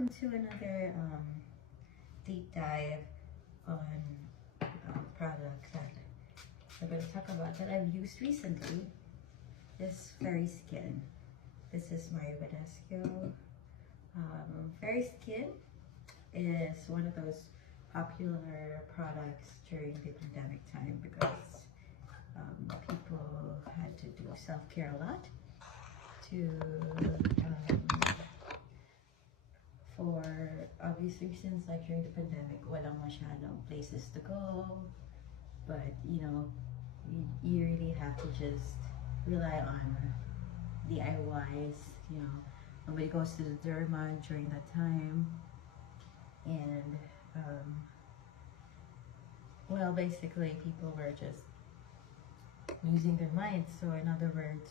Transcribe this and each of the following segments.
welcome to another deep dive on product that we're going to talk about that I've used recently. This Fairy Skin. This is my Redesco. Fairy Skin is one of those popular products during the pandemic time because people had to do self-care a lot for obvious reasons, like during the pandemic, walang masyadong places to go, but you know, you really have to just rely on DIYs. You know, nobody goes to the derma during that time, and well, basically people were just losing their minds. So in other words,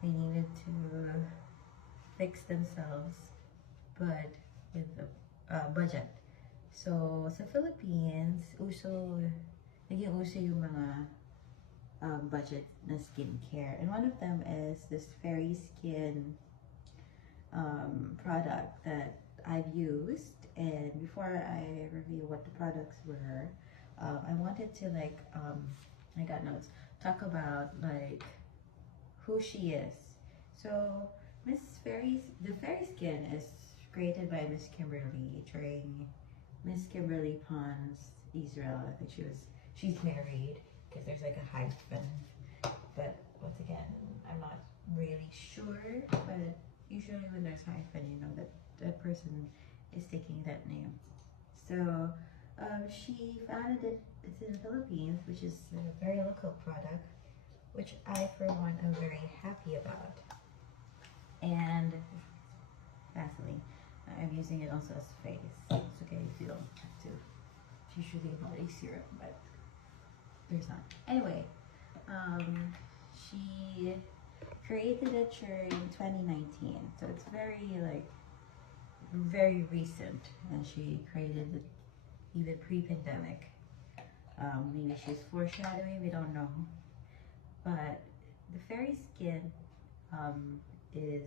they needed to fix themselves, but with a budget. So sa Philippines, naging uso yung mga budget na skincare, and one of them is this Fairy Skin product that I've used. And before I review what the products were, I wanted to I got notes, talk about like who she is. So the Fairy Skin is created by Miss Kimberly during Miss Kimberly Pons Israel. I think she's married because there's like a hyphen, but once again, I'm not really sure, but usually when there's hyphen, you know that that person is taking that name. So she founded it. It's in the Philippines, which is a very local product, which I, for one, am very happy about. And Vaseline, I'm using it also as face. It's okay if you don't have to. It's usually a body serum, but there's not. Anyway, she created it during 2019, so it's very recent, and she created it even pre-pandemic. Maybe she's foreshadowing, we don't know. But the Fairy Skin is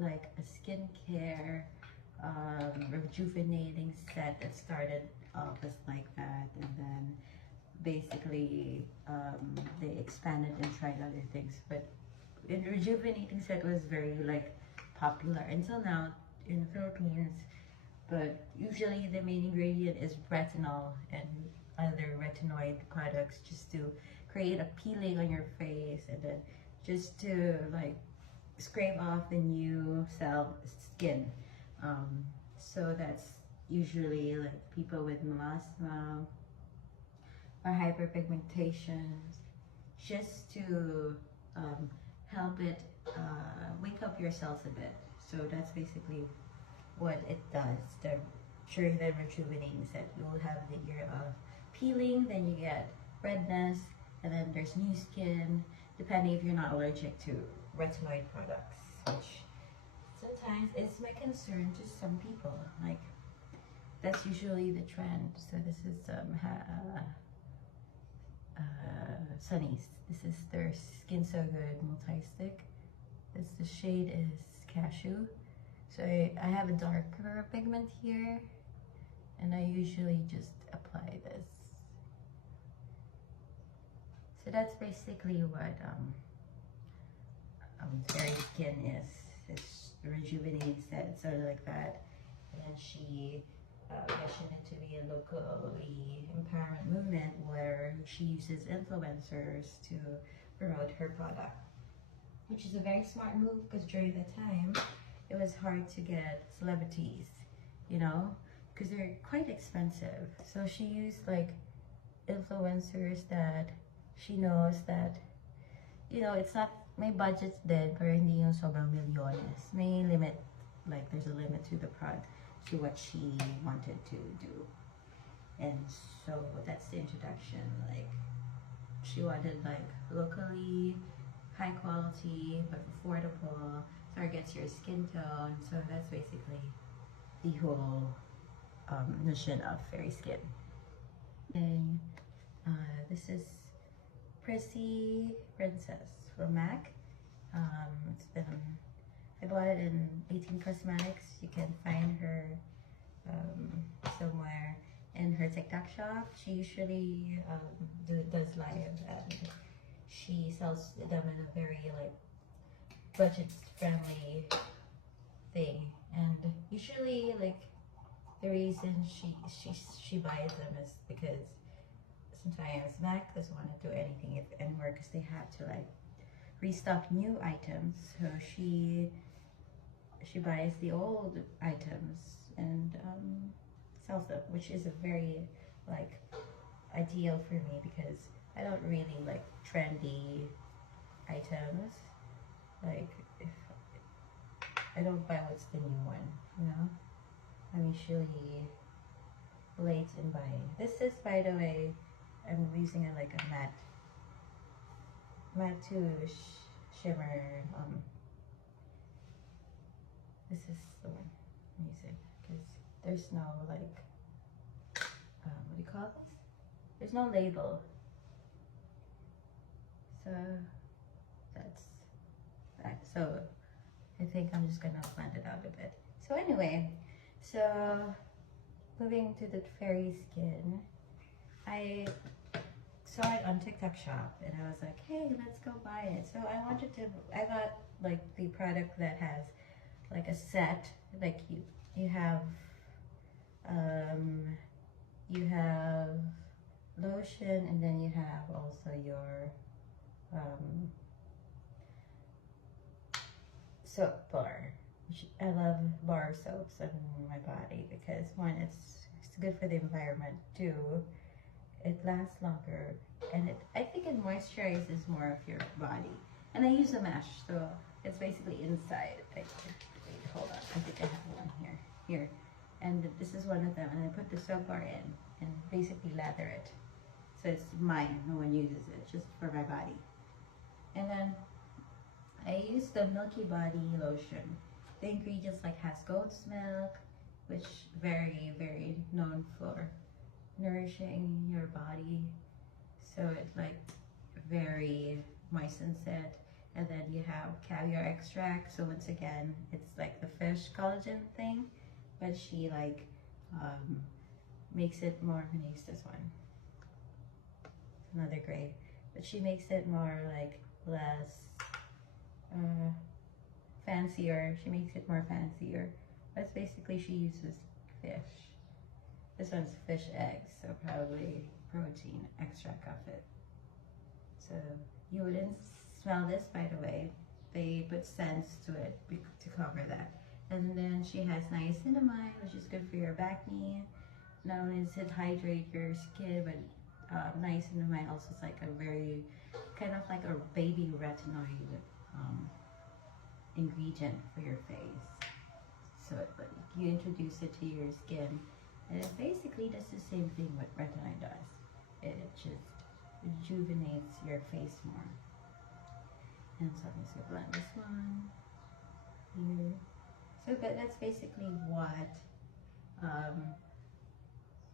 like a skincare rejuvenating set that started off as like that, and then basically they expanded and tried other things. But the rejuvenating set was very popular until now in the Philippines. But usually the main ingredient is retinol and other retinoid products, just to create a peeling on your face, and then just to scrape off the new cell skin. So that's usually people with melasma or hyperpigmentation, just to help it wake up your cells a bit. So that's basically what it does. During the rejuvenating set, you will have the year of peeling, then you get redness, and then there's new skin, depending if you're not allergic to retinoid products, which sometimes is my concern to some people. That's usually the trend. So this is Sunny's. This is their Skin So Good multi-stick. The shade is Cashew. So I have a darker pigment here, and I usually just apply this. So that's basically what Fairy Skin is. It's rejuvenating set, sort of like that. And then she mentioned it to be a locally empowerment movement where she uses influencers to promote her product, which is a very smart move because during that time it was hard to get celebrities, you know, because they're quite expensive. So she used influencers that she knows that, you know, it's not, may budget's dead, pero hindi yung sobrang milyones. May limit, there's a limit to the product, to what she wanted to do. And so that's the introduction. She wanted locally high quality but affordable, targets your skin tone. So that's basically the whole mission of Fairy Skin. And this is Prissy Princess from MAC. It's been I bought it in 18 Cosmetics. You can find her somewhere in her TikTok shop. She usually does live, and she sells them in a very like budget friendly thing. And usually like the reason she buys them is because sometimes MAC doesn't want to do anything anymore because they have to like restock new items. So she buys the old items and sells them, which is a very like ideal for me because I don't really like trendy items. Like if I don't buy what's the new one, you know. I'm usually late in buying. This is, by the way, I'm using it like a matte shimmer. This is the one I'm using because there's no like what do you call this? There's no label, so that's that. So I think I'm just gonna blend it out a bit. So anyway, so moving to the fairy skin, I saw it on TikTok shop and I was like, hey, let's go buy it. So I got like the product that has like a set, like you have lotion, and then you have also your soap bar. I love bar soaps on my body because one, it's good for the environment. Two, it lasts longer, and I think it moisturizes more of your body. And I use a mesh, so it's basically inside. Wait, hold on. I think I have one here. And this is one of them. And I put the soap bar in and basically lather it. So it's mine. No one uses it, just for my body. And then I use the Milky Body lotion. The ingredients like has goat's milk, which very, very known for nourishing your body. So it like very moistens it. And then you have caviar extract. So once again, it's like the fish collagen thing, but she like makes it more. I'm gonna use this one. It's another gray, but she makes it more like less fancier. She makes it more fancier. That's basically, she uses fish. This one's fish eggs, so probably protein extract of it. So you wouldn't smell this, by the way. They put scents to it to cover that. And then she has niacinamide, which is good for your back knee. Not only does it hydrate your skin, but niacinamide also is like a very kind of like a baby retinoid ingredient for your face. So you introduce it to your skin, and it basically does the same thing what retinoid does. It just rejuvenates your face more. And so I'm just gonna blend this one here. So but that's basically what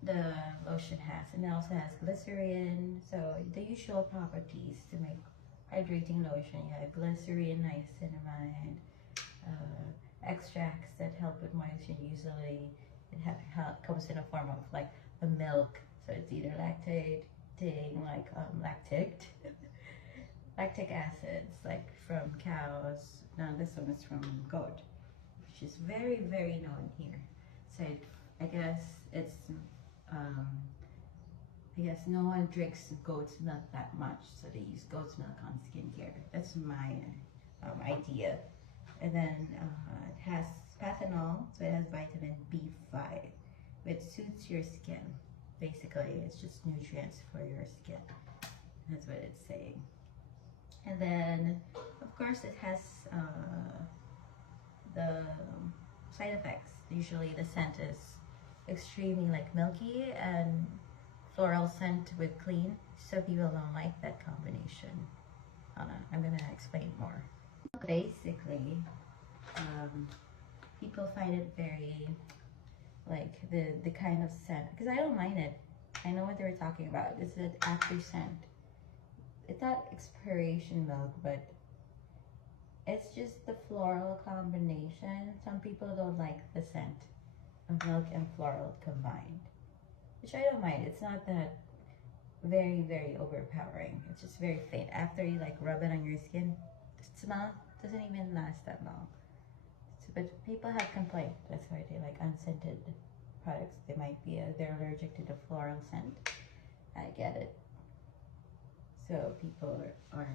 the lotion has. And it also has glycerin. So the usual properties to make hydrating lotion. You have glycerin, niacinamide, extracts that help with moisture. Usually it comes in a form of like a milk. So it's either lactic lactic acids, like from cows. Now this one is from goat, which is very, very known here. So I guess it's I guess no one drinks goat's milk that much, so they use goat's milk on skincare. That's my idea. And then it has pathanol, so it has vitamin B5, which suits your skin. Basically, it's just nutrients for your skin. That's what it's saying. And then, of course, it has the side effects. Usually the scent is extremely like milky and floral scent with clean. So people don't like that combination. I'm gonna explain more. Basically, people find it very like the kind of scent, because I don't mind it. I know what they were talking about. It's an after scent. It's not expiration milk, but It's just the floral combination. Some people don't like the scent of milk and floral combined, which I don't mind. It's not that very, very overpowering. It's just very faint. After you like rub it on your skin, the smell doesn't even last that long. So, but people have complained. That's why they like unscented products. They might be they're allergic to the floral scent. I get it. So people are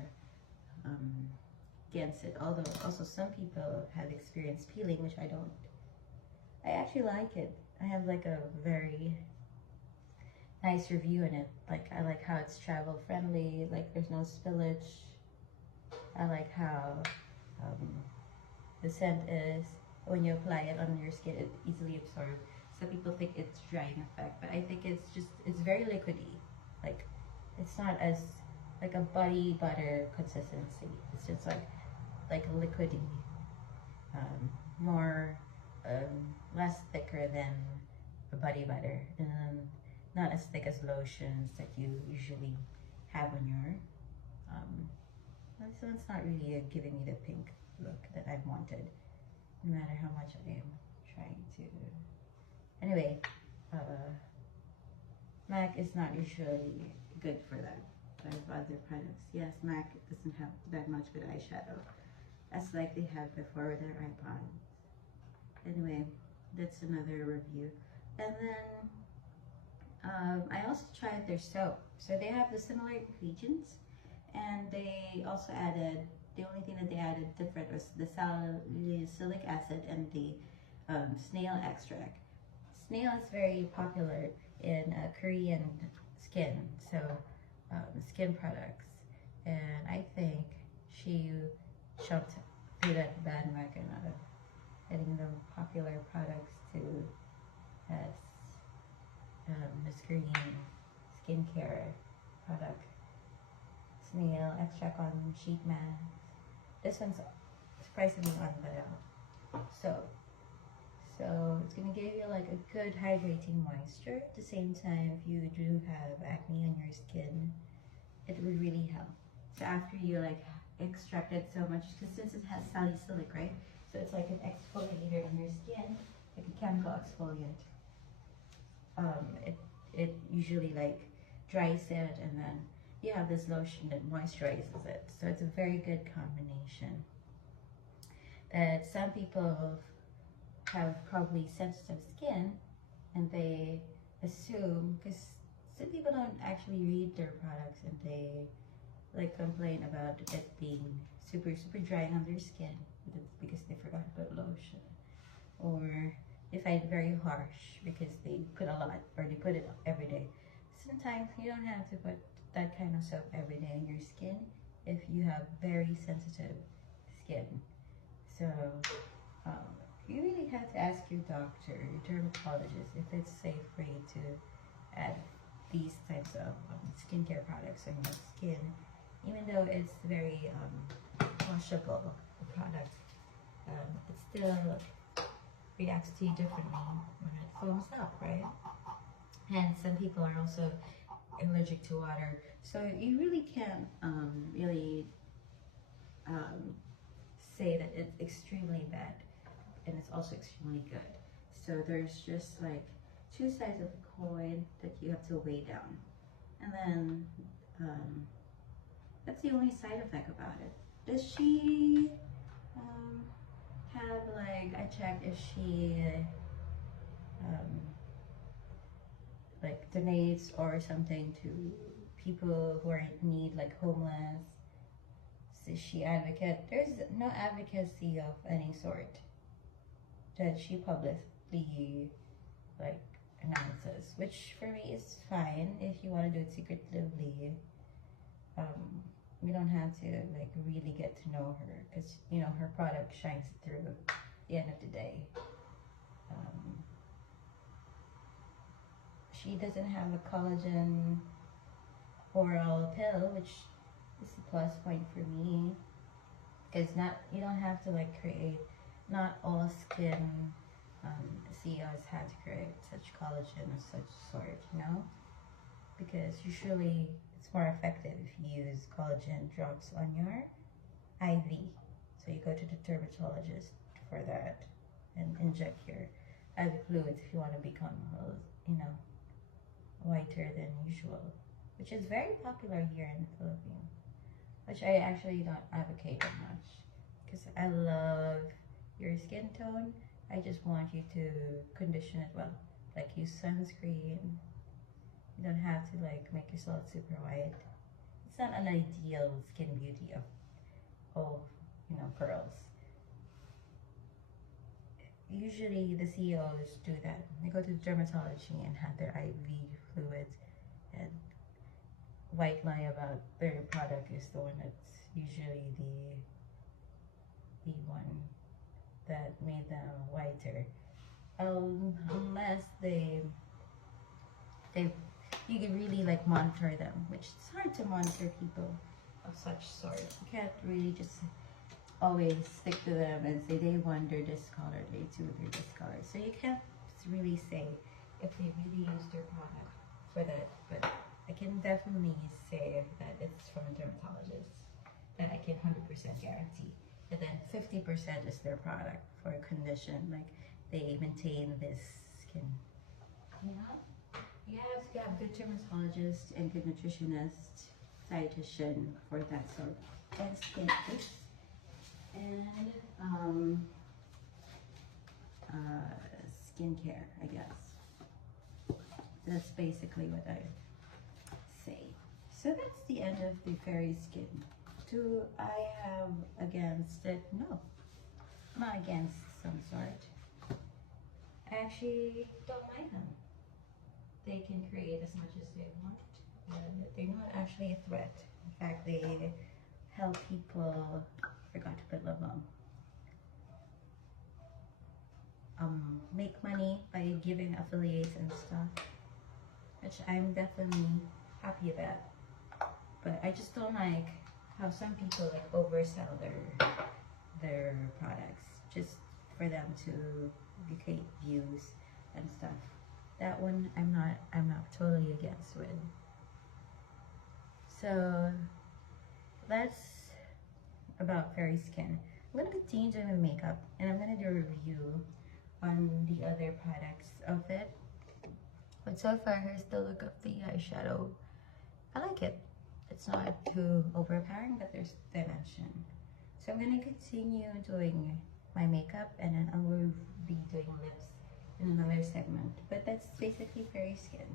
against it. Although also some people have experienced peeling, which I don't. I actually like it. I have like a very nice review in it. Like I like how it's travel friendly. Like there's no spillage. I like how the scent is. When you apply it on your skin, it easily absorbs. Some people think it's drying effect, but I think it's very liquidy. Like it's not as like a body butter consistency. It's just like liquidy, more less thicker than a body butter, and not as thick as lotions that you usually have on your. So it's not really giving me the pink look that I've wanted, no matter how much I am trying to. Anyway, MAC is not usually good for that. I have other products. Yes, MAC doesn't have that much good eyeshadow, as like they had before with their iPods. Anyway, that's another review. And then I also tried their soap. So they have the similar ingredients, and they also added, the only thing that they added different was the salicylic acid and the snail extract. Snail is very popular in Korean skin, so skin products, and I think she jumped through that bandwagon of getting the popular products to as this Korean skincare product. Snail extract on sheet mask. This one's surprisingly on the so it's gonna give you like a good hydrating moisture. At the same time, if you do have acne on your skin, it would really help. So after you like extract it so much, because since it has salicylic, right? So it's like an exfoliator on your skin, like a chemical exfoliant. It usually like dries it, and then you have this lotion that moisturizes it. So it's a very good combination. That some people have probably sensitive skin, and they assume, because some people don't actually read their products, and they like complain about it being super drying on their skin because they forgot to put lotion, or they find it very harsh because they put a lot, or they put it every day. Sometimes you don't have to put that kind of soap every day on your skin if you have very sensitive skin. So you really have to ask your doctor, your dermatologist, if it's safe for you to add these types of skincare products on your skin, even though it's very washable product. It still reacts to you differently when it foams up, right? And some people are also allergic to water, so you really can't really say that it's extremely bad and it's also extremely good. So there's just like two sides of the coin that you have to weigh down, and then that's the only side effect about it. Does she have like, I checked if she like donates or something to people who are in need, like homeless? Does she advocate? There's no advocacy of any sort that she publicly like announces, which for me is fine if you want to do it secretively. We don't have to like really get to know her, because you know her product shines through at the end of the day. She doesn't have a collagen oral pill, which is a plus point for me, because you don't have to like create, not all skin CEOs have to create such collagen of such sort, you know, because usually it's more effective if you use collagen drops on your IV. So you go to the dermatologist for that and inject your IV fluids if you want to become, you know, whiter than usual, which is very popular here in the Philippines, which I actually don't advocate that much because I love your skin tone. I just want you to condition it well, like use sunscreen. You don't have to like make yourself super white. It's not an ideal skin beauty of all, you know, girls. Usually the CEOs do that. They go to the dermatology and have their IV fluids and white lie about their product is the one that's usually the one that made them whiter. Unless you can really like monitor them, which it's hard to monitor people of such sort. You can't really just always stick to them and say day one they're this color, day two they're this color. So you can't really say if they really use their product for that, but I can definitely say that it's from a dermatologist that I can 100% guarantee. And then 50% is their product for a condition, like they maintain this skin. You know? You have good dermatologist and good nutritionist, dietitian for that sort and skin tips. And skincare, I guess. That's basically what I say. So that's the end of the fairy skin. Do I have against it? No, not against some sort. I actually don't mind them. They can create as much as they want, and they're not actually a threat. In fact, they help people. Forgot to put love on. Make money by giving affiliates and stuff, which I'm definitely happy about. But I just don't like how some people like oversell their products just for them to create views and stuff. That one I'm not totally against with. So that's about fairy skin. I'm gonna continue doing the makeup and I'm gonna do a review on the other products of it. But so far, here's the look of the eyeshadow. I like it. It's not too overpowering, but there's dimension. So I'm gonna continue doing my makeup and then I will be doing lips in another segment. But that's basically fairy skin.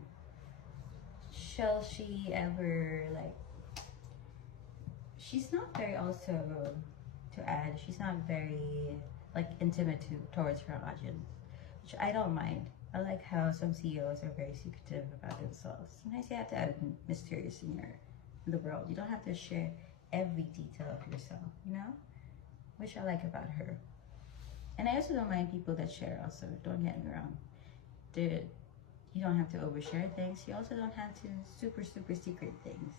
Shall she ever like, she's not very also to add, she's not very like intimate towards her audience, which I don't mind. I like how some CEOs are very secretive about themselves. Sometimes you have to add mysterious in the world. You don't have to share every detail of yourself, you know? Which I like about her. And I also don't mind people that share also, don't get me wrong. You don't have to overshare things. You also don't have to super secret things,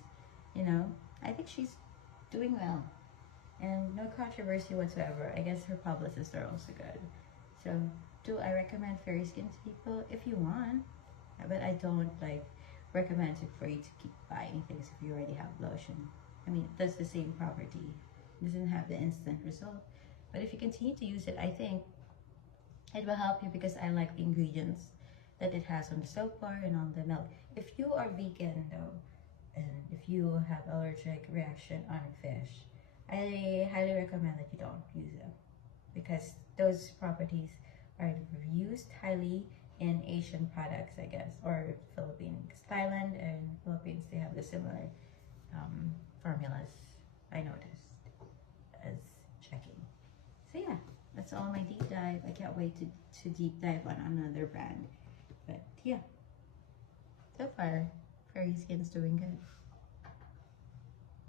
you know? I think she's doing well. And no controversy whatsoever. I guess her publicists are also good. So, do I recommend fairy skin to people? If you want. But I don't like recommend it for you to keep buying things if you already have lotion. I mean, it does the same property. It doesn't have the instant result. But if you continue to use it, I think it will help you because I like the ingredients that it has on the soap bar and on the milk. If you are vegan though, and if you have allergic reaction on fish, I highly recommend that you don't use them because those properties are used highly in Asian products, I guess, or Philippines. Thailand and Philippines, they have the similar formulas, I noticed, as checking. So yeah, that's all my deep dive. I can't wait to deep dive on another brand. But yeah, so far, fairy skin's doing good.